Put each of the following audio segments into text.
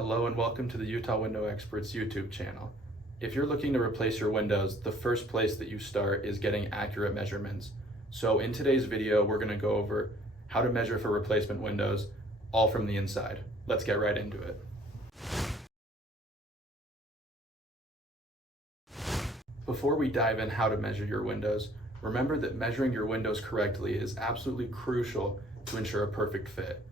Hello and welcome to the Utah Window Experts YouTube channel. If you're looking to replace your windows, the first place that you start is getting accurate measurements. So in today's video, we're going to go over how to measure for replacement windows, all from the inside. Let's get right into it. Before we dive in how to measure your windows, remember that measuring your windows correctly is absolutely crucial to ensure a perfect fit.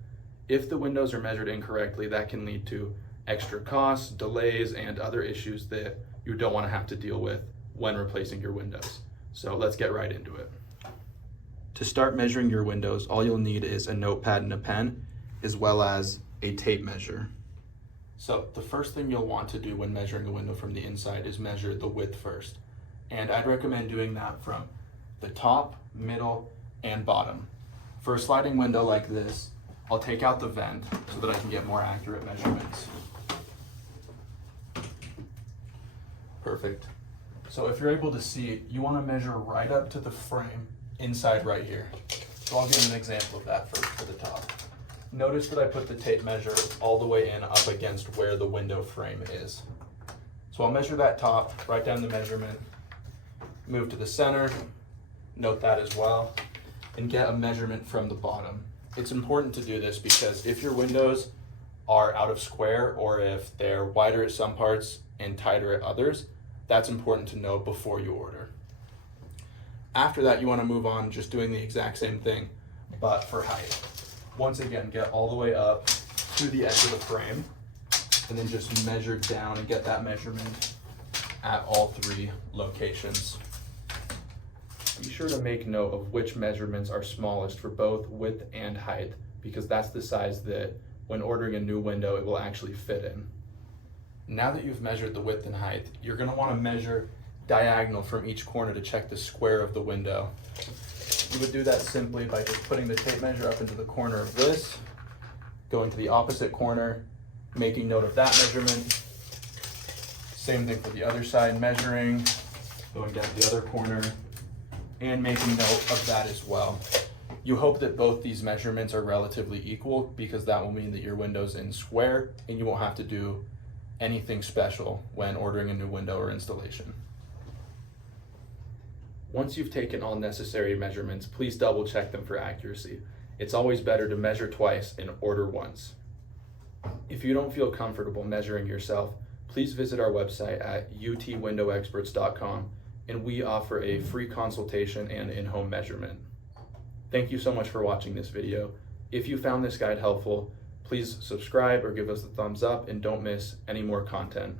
If the windows are measured incorrectly, that can lead to extra costs, delays, and other issues that you don't want to have to deal with when replacing your windows. So let's get right into it. To start measuring your windows, all you'll need is a notepad and a pen, as well as a tape measure. So the first thing you'll want to do when measuring a window from the inside is measure the width first. And I'd recommend doing that from the top, middle, and bottom. For a sliding window like this, I'll take out the vent so that I can get more accurate measurements. Perfect. So if you're able to see, you want to measure right up to the frame inside right here. So I'll give an example of that first for the top. Notice that I put the tape measure all the way in up against where the window frame is. So I'll measure that top, write down the measurement, move to the center, note that as well, and get a measurement from the bottom. It's important to do this because if your windows are out of square or if they're wider at some parts and tighter at others, that's important to know before you order. After that, you want to move on just doing the exact same thing, but for height. Once again, get all the way up to the edge of the frame and then just measure down and get that measurement at all three locations. Be sure to make note of which measurements are smallest for both width and height, because that's the size that when ordering a new window, it will actually fit in. Now that you've measured the width and height, you're going to want to measure diagonal from each corner to check the square of the window. You would do that simply by just putting the tape measure up into the corner of this, going to the opposite corner, making note of that measurement. Same thing for the other side, measuring, going down to the other corner, and making note of that as well. You hope that both these measurements are relatively equal, because that will mean that your window's in square and you won't have to do anything special when ordering a new window or installation. Once you've taken all necessary measurements, please double check them for accuracy. It's always better to measure twice and order once. If you don't feel comfortable measuring yourself, please visit our website at utwindowexperts.com, and we offer a free consultation and in-home measurement. Thank you so much for watching this video. If you found this guide helpful, please subscribe or give us a thumbs up and don't miss any more content.